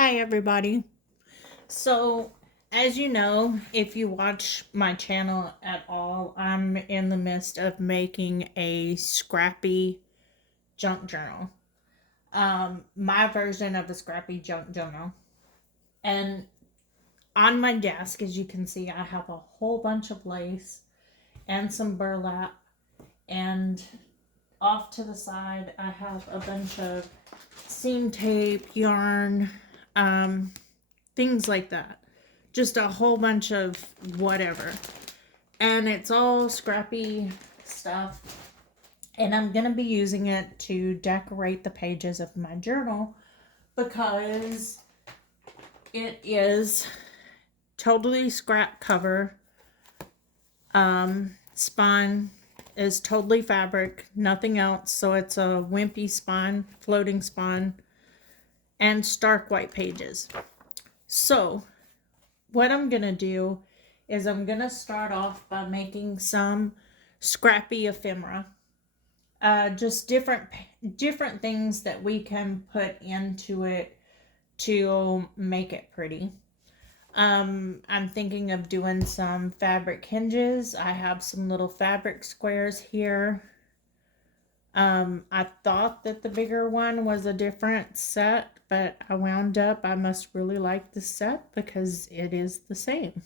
Hi, everybody. So, as you know, if you watch my channel at all, I'm in the midst of making a Scrappy junk journal. My version of a Scrappy junk journal. And on my desk, as you can see, I have a whole bunch of lace and some burlap. And off to the side, I have a bunch of seam tape, yarn, things like that. Just a whole bunch of whatever. And it's all scrappy stuff. And I'm going to be using it to decorate the pages of my journal because it is totally scrap cover. Spine is totally fabric, nothing else. So it's a wimpy spine, floating spine, and stark white pages. So what I'm going to do is I'm going to start off by making some scrappy ephemera. Just different things that we can put into it to make it pretty. I'm thinking of doing some fabric hinges. I have some little fabric squares here. I thought that the bigger one was a different set, but I wound up, I must really like the set because it is the same.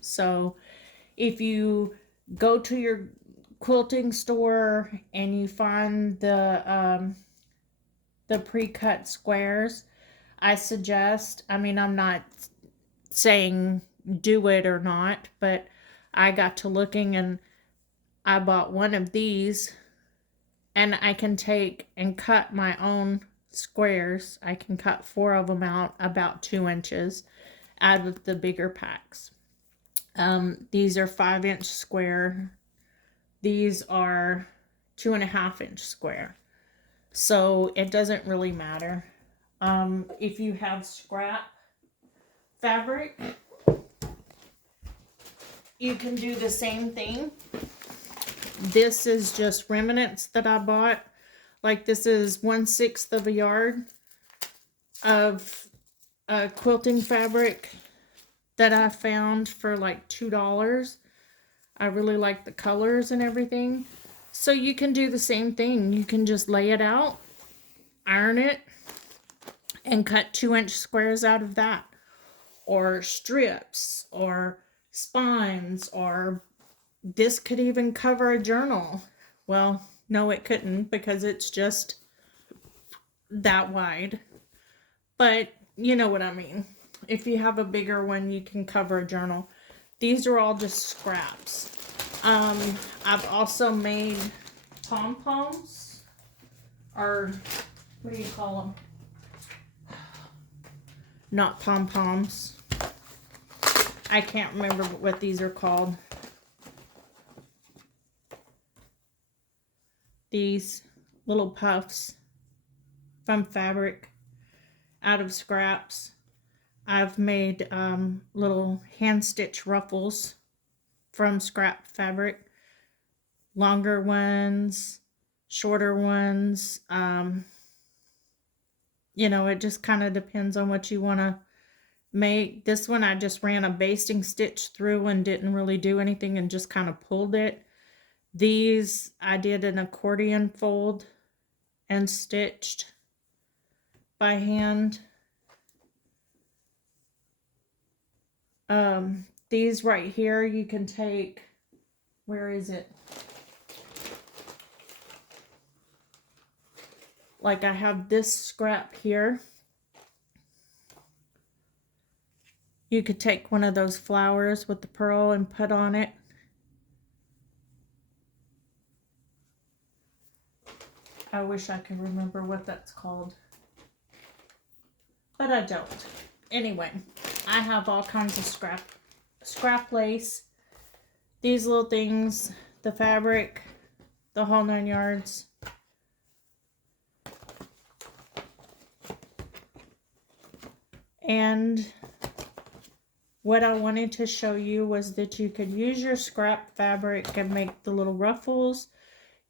So if you go to your quilting store and you find the pre-cut squares, I suggest, I mean, I'm not saying do it or not, but I got to looking and I bought one of these, and I can take and cut my own squares. I can cut 4 of them out about 2 inches out of the bigger packs. These are 5-inch square. These are 2.5-inch square. So it doesn't really matter. If you have scrap fabric, you can do the same thing. This is just remnants that I bought. Like this is 1/6 of a yard of quilting fabric that I found for like $2. I really like the colors and everything. So you can do the same thing. You can just lay it out, iron it, and cut 2-inch squares out of that. Or strips, or spines, or this could even cover a journal. Well, no, it couldn't because it's just that wide. But you know what I mean. If you have a bigger one, you can cover a journal. These are all just scraps. I've also made pom-poms, or what do you call them? Not pom-poms. I can't remember what these are called. These little puffs from fabric out of scraps. I've made little hand stitch ruffles from scrap fabric. Longer ones, shorter ones. You know, it just kind of depends on what you want to make. This one I just ran a basting stitch through and didn't really do anything and just kind of pulled it. These I did an accordion fold and stitched by hand. These right here you can take, where is it? Like I have this scrap here. You could take one of those flowers with the pearl and put on it. I wish I could remember what that's called, but I don't. Anyway, I have all kinds of scrap lace. These little things, the fabric, the whole 9 yards. And what I wanted to show you was that you could use your scrap fabric and make the little ruffles.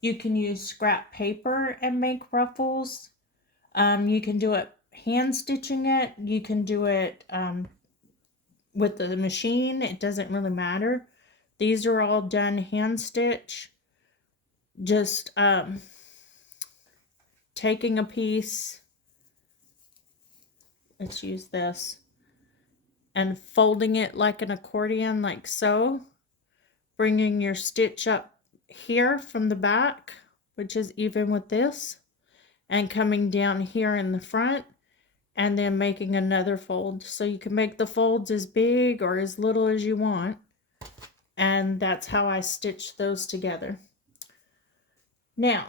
You can use scrap paper and make ruffles. You can do it hand stitching it. You can do it with the machine. It doesn't really matter. These are all done hand stitch. Just taking a piece, let's use this, and folding it like an accordion, like so. Bringing your stitch up here from the back, which is even with this, and coming down here in the front, and then making another fold. So you can make the folds as big or as little as you want. And that's how I stitch those together. Now,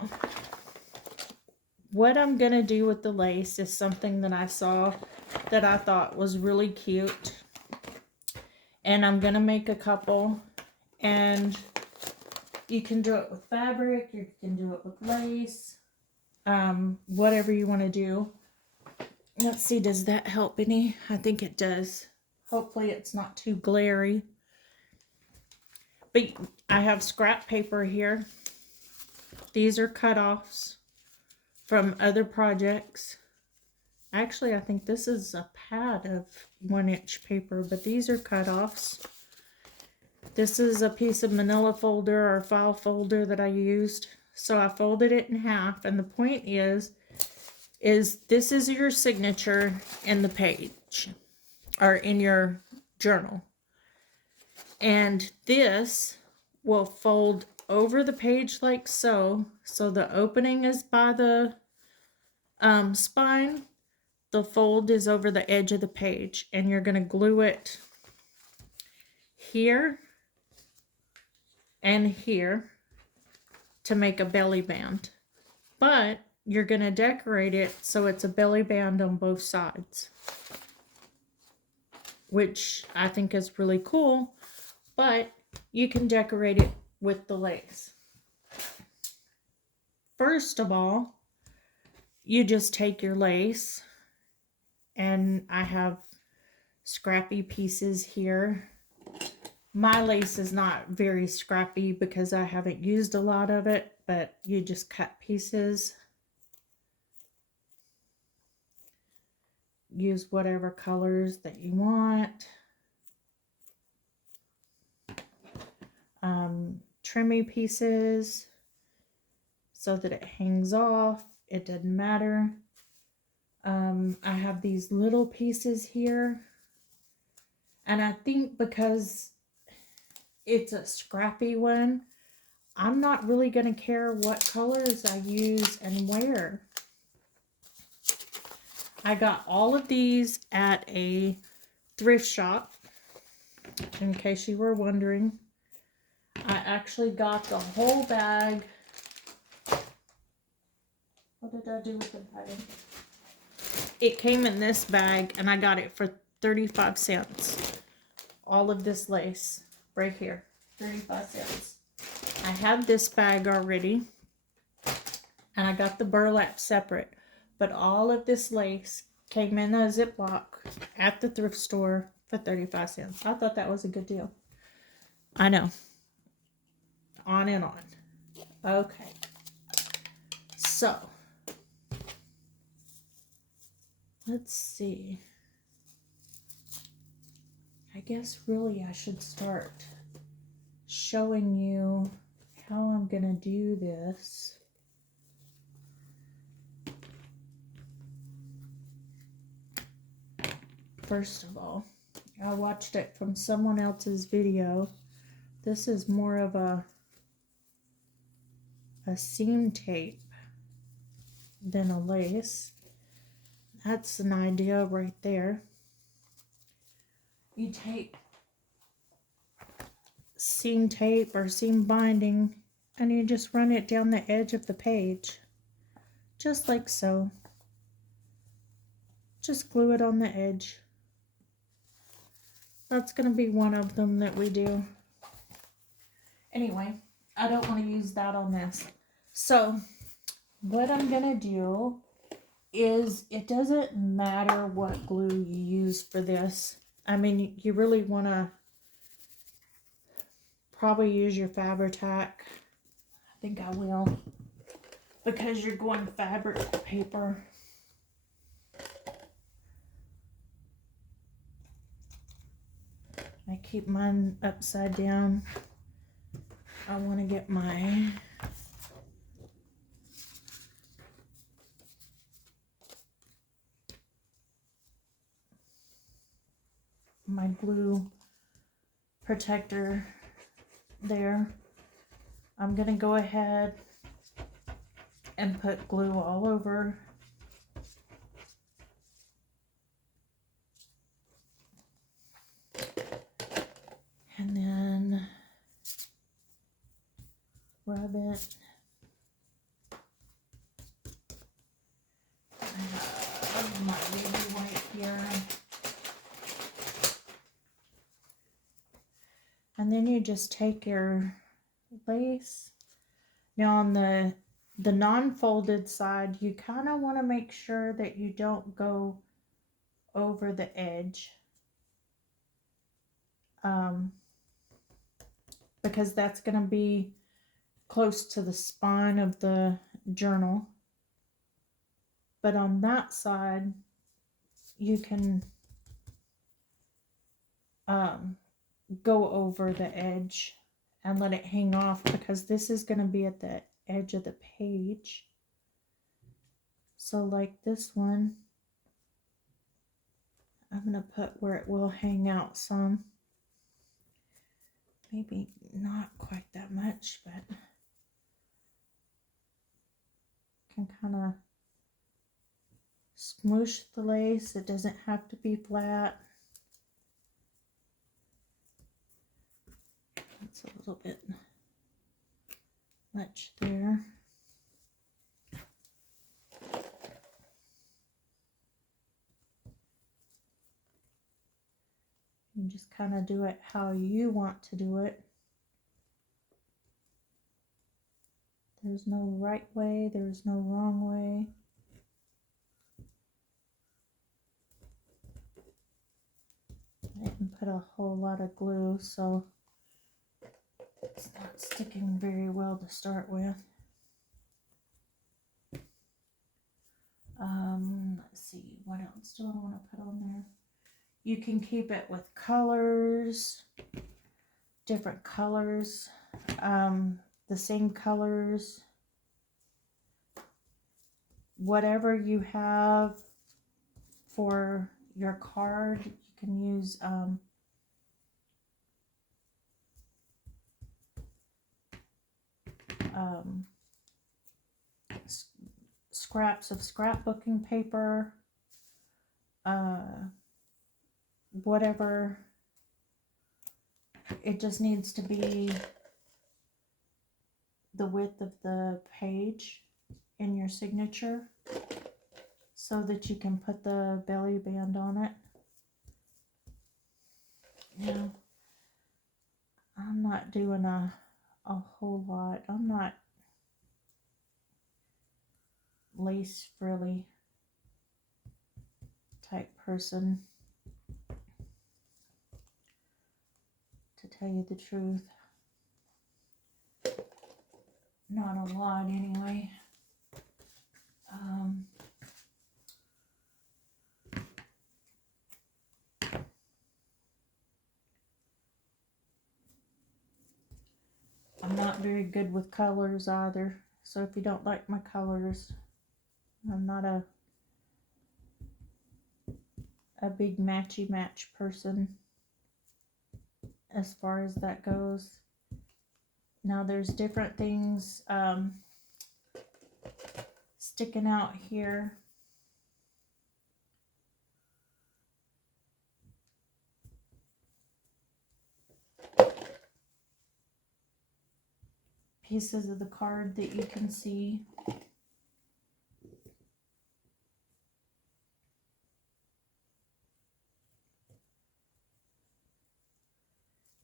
what I'm going to do with the lace is something that I saw that I thought was really cute. And I'm going to make a couple. And you can do it with fabric, you can do it with lace, whatever you want to do. Let's see, does that help any? I think it does. Hopefully it's not too glary. But I have scrap paper here. These are cut-offs from other projects. Actually, I think this is a pad of 1-inch paper, but these are cut-offs. This is a piece of manila folder or file folder that I used. So I folded it in half, and the point is this is your signature in the page or in your journal. And this will fold over the page like so. So the opening is by the spine. The fold is over the edge of the page, and you're going to glue it here and here to make a belly band. But you're going to decorate it so it's a belly band on both sides, which I think is really cool. But you can decorate it with the lace. First of all, you just take your lace, and I have scrappy pieces here. My lace is not very scrappy because I haven't used a lot of it, but you just cut pieces. Use whatever colors that you want. Trimmy pieces so that it hangs off. It doesn't matter. I have these little pieces here. And I think because it's a scrappy one, I'm not really going to care what colors I use and where. I got all of these at a thrift shop, in case you were wondering. I actually got the whole bag. What did I do with the bag? It came in this bag, and I got it for 35 cents. All of this lace right here, 35 cents. I had this bag already, and I got the burlap separate, but all of this lace came in a Ziploc at the thrift store for 35 cents. I thought that was a good deal. I know. On and on. Okay. So, let's see. I guess really I should start showing you how I'm going to do this. First of all, I watched it from someone else's video. This is more of a seam tape than a lace. That's an idea right there. You take seam tape or seam binding, and you just run it down the edge of the page, just like so. Just glue it on the edge. That's going to be one of them that we do. Anyway, I don't want to use that on this. So, what I'm going to do is, it doesn't matter what glue you use for this. I mean, you really want to probably use your Fabri-Tac. I think I will, because you're going fabric paper. keep mine upside down. I want to get my glue protector there. I'm going to go ahead and put glue all over. And then rub it. I have my baby wipe here. And then you just take your lace. Now on the non-folded side, you kind of want to make sure that you don't go over the edge. Because that's going to be close to the spine of the journal. But on that side, you can go over the edge and let it hang off, because this is going to be at the edge of the page. So like this one, I'm going to put where it will hang out some. Maybe not quite that much, but can kind of smoosh the lace. It doesn't have to be flat. That's a little bit much there. You just kind of do it how you want to do it. There's no right way, there's no wrong way. I didn't put a whole lot of glue, so it's not sticking very well to start with. Let's see, what else do I want to put on there? You can keep it with colors, different colors, the same colors, whatever you have for your card. You can use scraps of scrapbooking paper, whatever. It just needs to be the width of the page in your signature so that you can put the belly band on it. Now, I'm not doing a whole lot. I'm not lace frilly type person, to tell you the truth. Not a lot anyway. I'm not very good with colors either, so if you don't like my colors, I'm not a big matchy match person as far as that goes. Now there's different things sticking out here. Pieces of the card that you can see.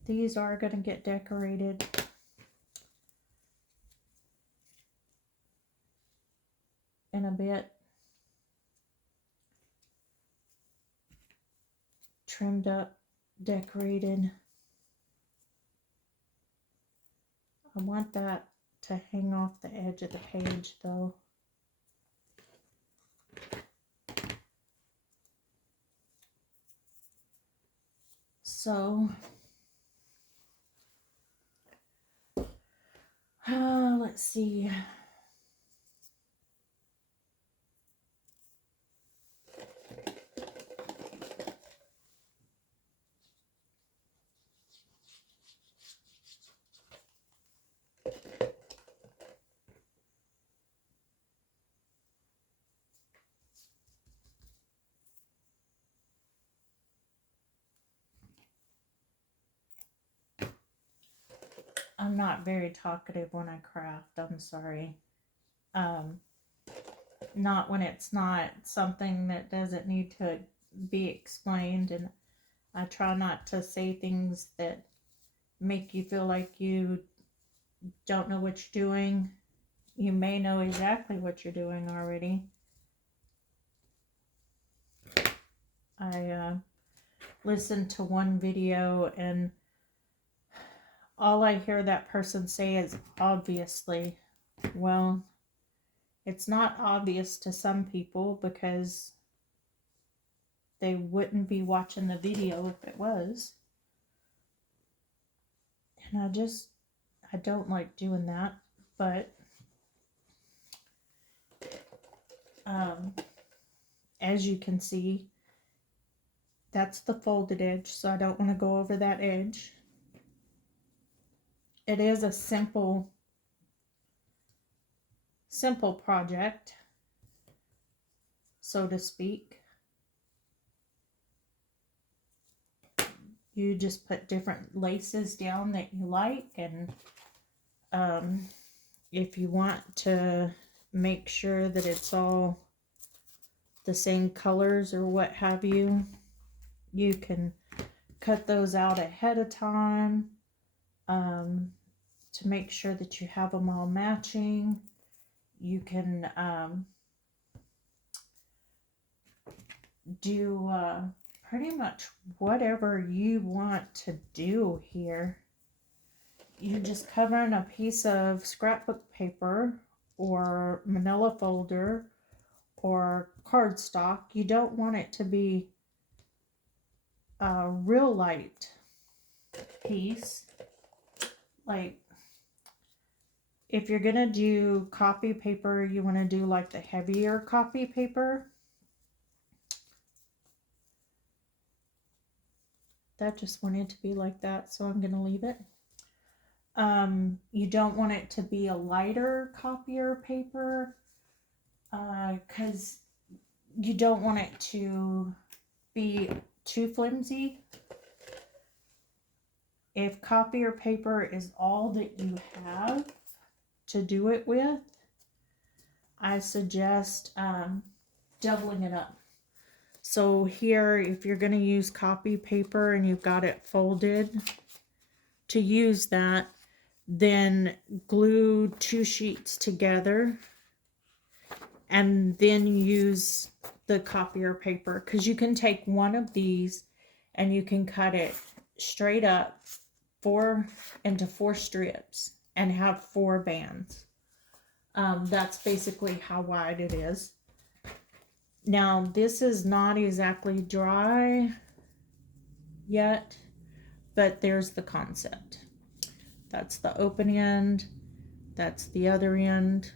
These are going to get decorated. In a bit. Trimmed up, decorated. I want that to hang off the edge of the page though. So Let's see. I'm not very talkative when I craft. I'm sorry. Um, Not when it's not something that doesn't need to be explained, and I try not to say things that make you feel like you don't know what you're doing. You may know exactly what you're doing already. I listened to one video, and all I hear that person say is obviously. Well, it's not obvious to some people because they wouldn't be watching the video if it was. And I don't like doing that. But um, as you can see, that's the folded edge, so I don't want to go over that edge. It is a simple project, so to speak. You just put different laces down that you like, and if you want to make sure that it's all the same colors or what have you, you can cut those out ahead of time to make sure that you have them all matching. You can do pretty much whatever you want to do here. You're just covering a piece of scrapbook paper or manila folder or cardstock. You don't want it to be a real light piece. Like, if you're gonna do copy paper, you want to do like the heavier copy paper. That just wanted to be like that, so I'm gonna leave it. You don't want it to be a lighter copier paper because you don't want it to be too flimsy. If copier paper is all that you have to do it with, I suggest doubling it up. So here, if you're going to use copy paper and you've got it folded, to use that, then glue 2 sheets together and then use the copier paper, because you can take one of these and you can cut it straight up into 4 strips and have 4 bands. That's basically how wide it is. Now, this is not exactly dry yet, but there's the concept. That's the open end. That's the other end.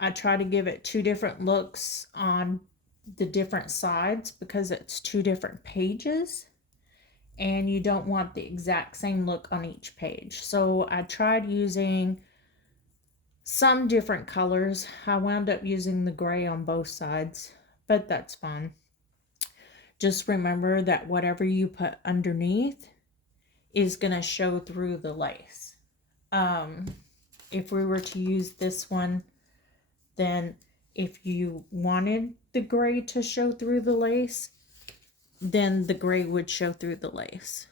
I try to give it 2 different looks on the different sides because it's 2 different pages and you don't want the exact same look on each page. So I tried using some different colors. I wound up using the gray on both sides, but that's fine. Just remember that whatever you put underneath is going to show through the lace. If we were to use this one, then if you wanted the gray to show through the lace, then the gray would show through the lace.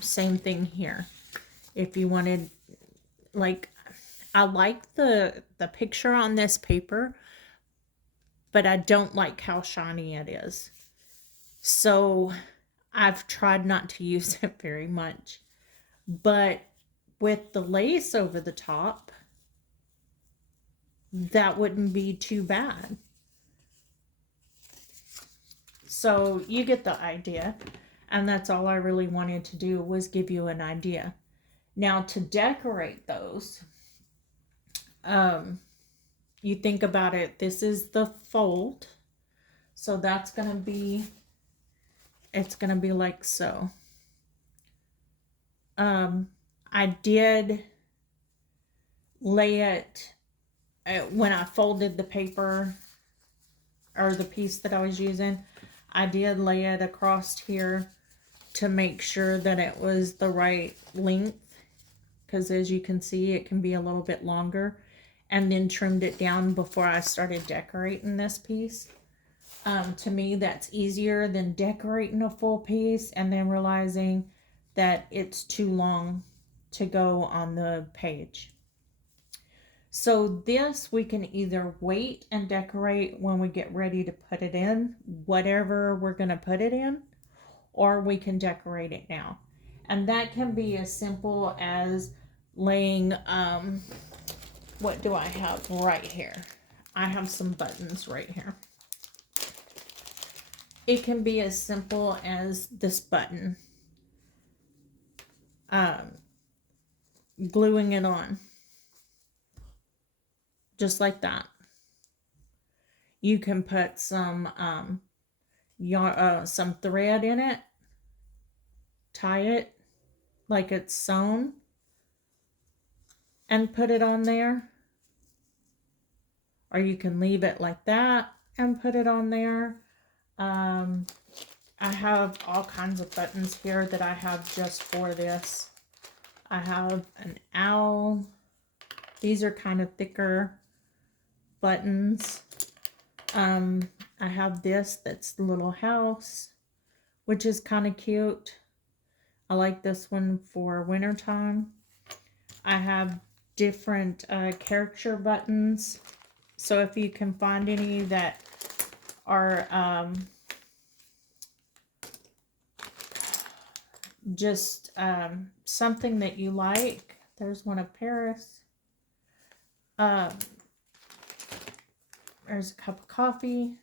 Same thing here. If you wanted, like, I like the picture on this paper, but I don't like how shiny it is. So I've tried not to use it very much. But with the lace over the top, that wouldn't be too bad. So you get the idea. And that's all I really wanted to do, was give you an idea. Now to decorate those, you think about it, this is the fold. So that's going to be, it's going to be like so. I did lay it, when I folded the paper or the piece that I was using, I did lay it across here to make sure that it was the right length, because as you can see, it can be a little bit longer, and then trimmed it down before I started decorating this piece. To me, that's easier than decorating a full piece and then realizing that it's too long to go on the page. So this we can either wait and decorate when we get ready to put it in, whatever we're going to put it in, or we can decorate it now. And that can be as simple as laying, what do I have right here? I have some buttons right here. It can be as simple as this button, gluing it on, just like that. You can put some some thread in it, tie it like it's sewn, and put it on there. Or you can leave it like that and put it on there. I have all kinds of buttons here that I have just for this. I have an owl. These are kind of thicker buttons. I have this that's the little house, which is kind of cute. I like this one for wintertime. I have different character buttons. So if you can find any that are just something that you like. There's one of Paris. There's a cup of coffee.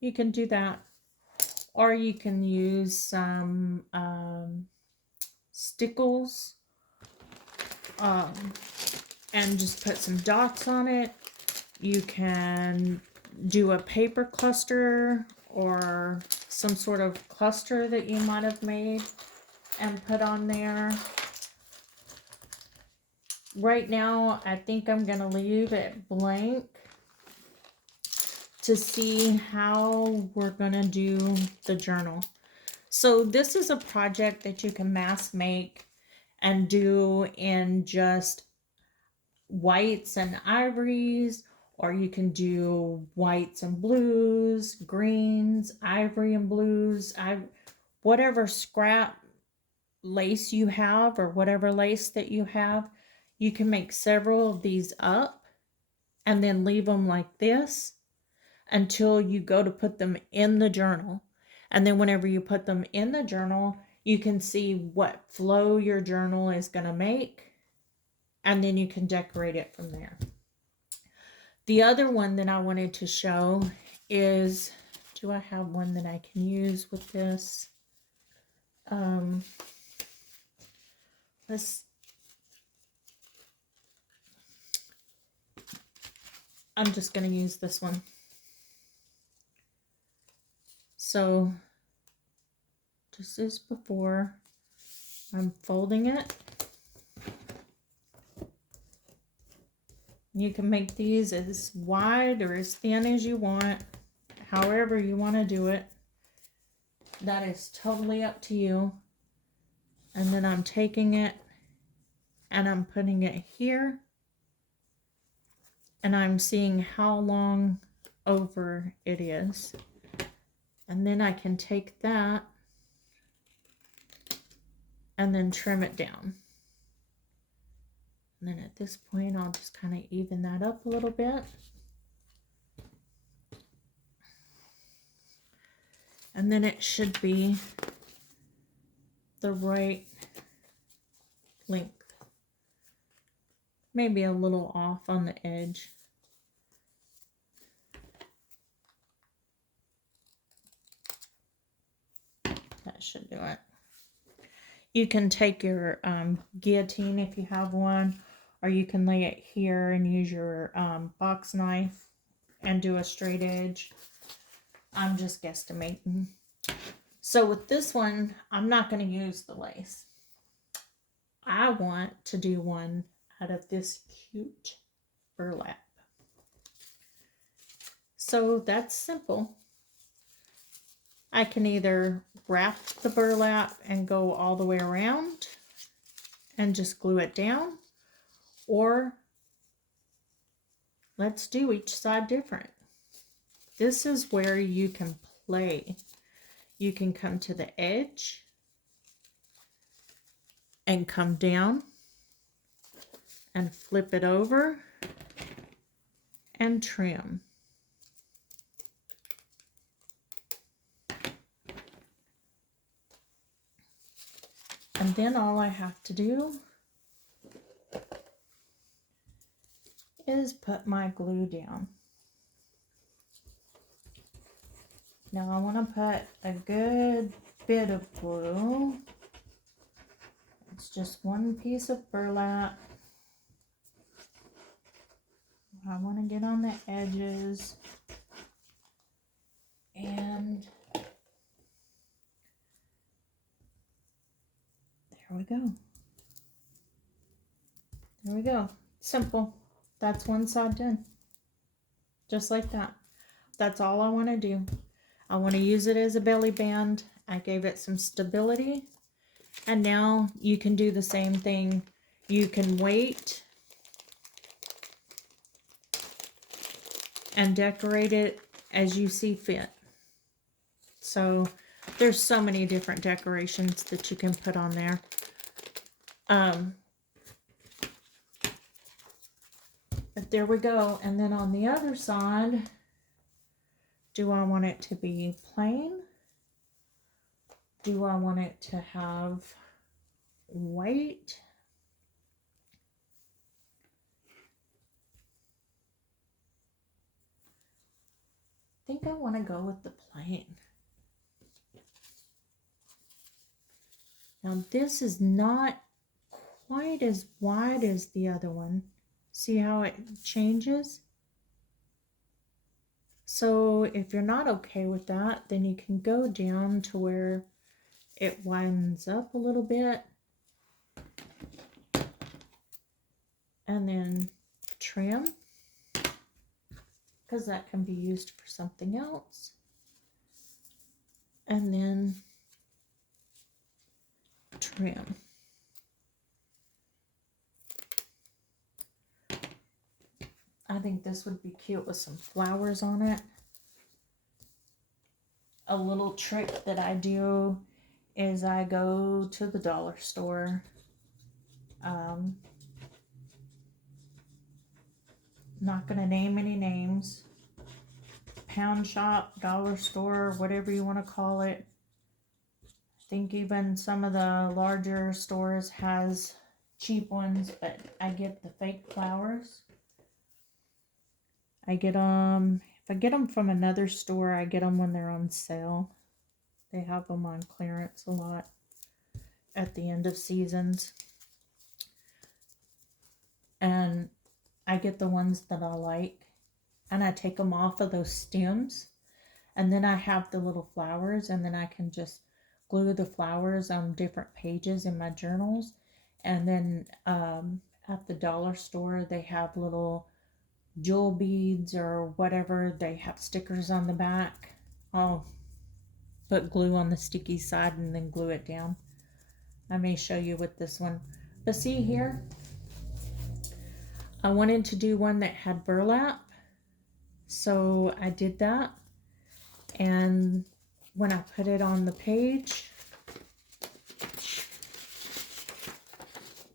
You can do that. Or you can use some stickles and just put some dots on it. You can do a paper cluster or some sort of cluster that you might have made and put on there. Right now, I think I'm going to leave it blank to see how we're going to do the journal. So this is a project that you can mass make and do in just whites and ivories, or you can do whites and blues, greens, ivory and blues, whatever scrap lace you have or whatever lace that you have. You can make several of these up and then leave them like this until you go to put them in the journal. And then whenever you put them in the journal, you can see what flow your journal is going to make, and then you can decorate it from there. The other one that I wanted to show is, do I have one that I can use with this? I'm just going to use this one. So, just as before, I'm folding it. You can make these as wide or as thin as you want, however you want to do it. That is totally up to you. And then I'm taking it and I'm putting it here. And I'm seeing how long over it is. And then I can take that and then trim it down. And then at this point, I'll just kind of even that up a little bit. And then it should be the right length. Maybe a little off on the edge. That should do it. You can take your guillotine if you have one, or you can lay it here and use your box knife and do a straight edge. I'm just guesstimating. So with this one, I'm not going to use the lace. I want to do one out of this cute burlap. So that's simple. I can either wrap the burlap and go all the way around and just glue it down, or let's do each side different. This is where you can play. You can come to the edge and come down and flip it over and trim. And then all I have to do is put my glue down. Now I want to put a good bit of glue. It's just one piece of burlap. I want to get on the edges. And there we go. There we go. Simple. That's one side done. Just like that. That's all I want to do. I want to use it as a belly band. I gave it some stability. And now you can do the same thing. You can wait and decorate it as you see fit. So there's so many different decorations that you can put on there. But there we go. And then on the other side, do I want it to be plain? Do I want it to have white? I think I want to go with the plain. Now this is not quite as wide as the other one. See how it changes? So if you're not okay with that, then you can go down to where it widens up a little bit. And then trim, because that can be used for something else. And then trim. I think this would be cute with some flowers on it. A little trick that I do is I go to the dollar store. Not going to name any names. Pound shop, dollar store, whatever you want to call it. I think even some of the larger stores has cheap ones, but I get the fake flowers. I get them, if I get them from another store, I get them when they're on sale. They have them on clearance a lot at the end of seasons. And I get the ones that I like, and I take them off of those stems, and then I have the little flowers, and then I can just glue the flowers on different pages in my journals. And then at the dollar store, they have little jewel beads or whatever. They have stickers on the back. I'll put glue on the sticky side and then glue it down. I may show you with this one. But see here, I wanted to do one that had burlap, so I did that. And when I put it on the page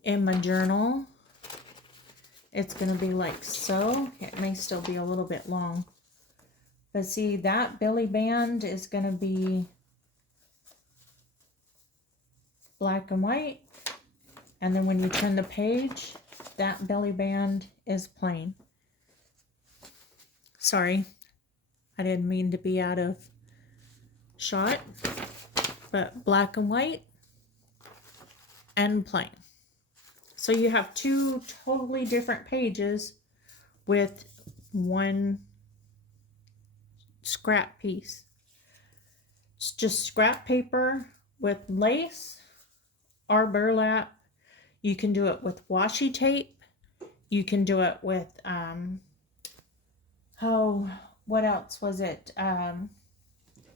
in my journal, it's going to be like so. It may still be a little bit long. But see, that belly band is going to be black and white. And then when you turn the page, that belly band is plain. Sorry, I didn't mean to be out of shot. But black and white. and plain. So you have two totally different pages with one scrap piece. It's just scrap paper with lace or burlap. You can do it with washi tape. You can do it with, what else was it?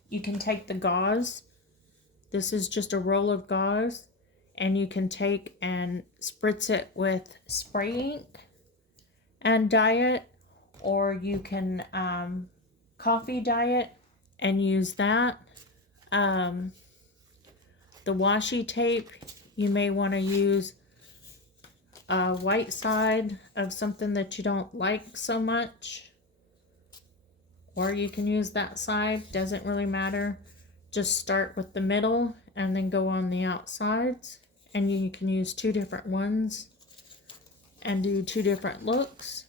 You can take the gauze. This is just a roll of gauze. And you can take and spritz it with spray ink and dye it. Or you can coffee dye it and use that. The washi tape, you may want to use a white side of something that you don't like so much, or you can use that side, doesn't really matter. Just start with the middle and then go on the outsides, and you can use two different ones and do two different looks.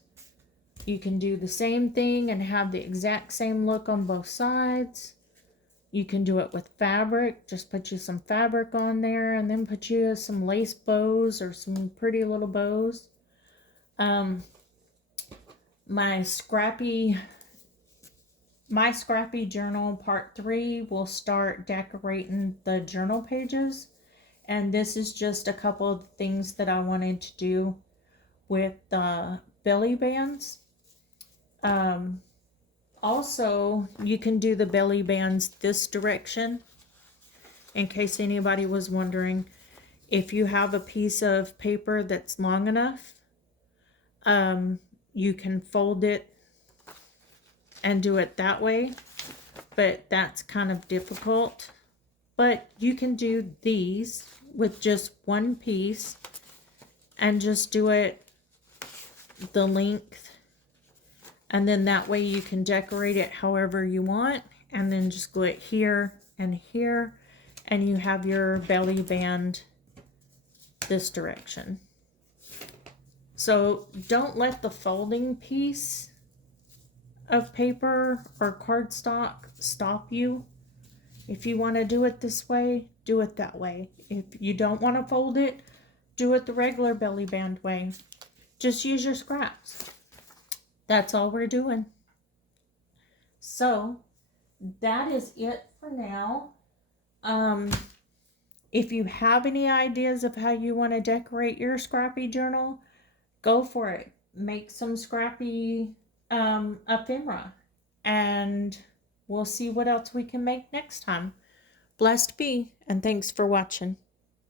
You can do the same thing and have the exact same look on both sides. You can do it with fabric. Just put you some fabric on there and then put you some lace bows or some pretty little bows. My Scrappy journal part 3 will start decorating the journal pages. And this is just a couple of things that I wanted to do with the belly bands. Also, you can do the belly bands this direction, in case anybody was wondering. If you have a piece of paper that's long enough, you can fold it and do it that way, but that's kind of difficult. But you can do these with just one piece and just do it the length. And then that way you can decorate it however you want. And then just glue it here and here. And you have your belly band this direction. So don't let the folding piece of paper or cardstock stop you. If you want to do it this way, do it that way. If you don't want to fold it, do it the regular belly band way. Just use your scraps. That's all we're doing. So that is it for now. If you have any ideas of how you want to decorate your Scrappy journal, go for it. Make some Scrappy ephemera, and we'll see what else we can make next time. Blessed be, and thanks for watching.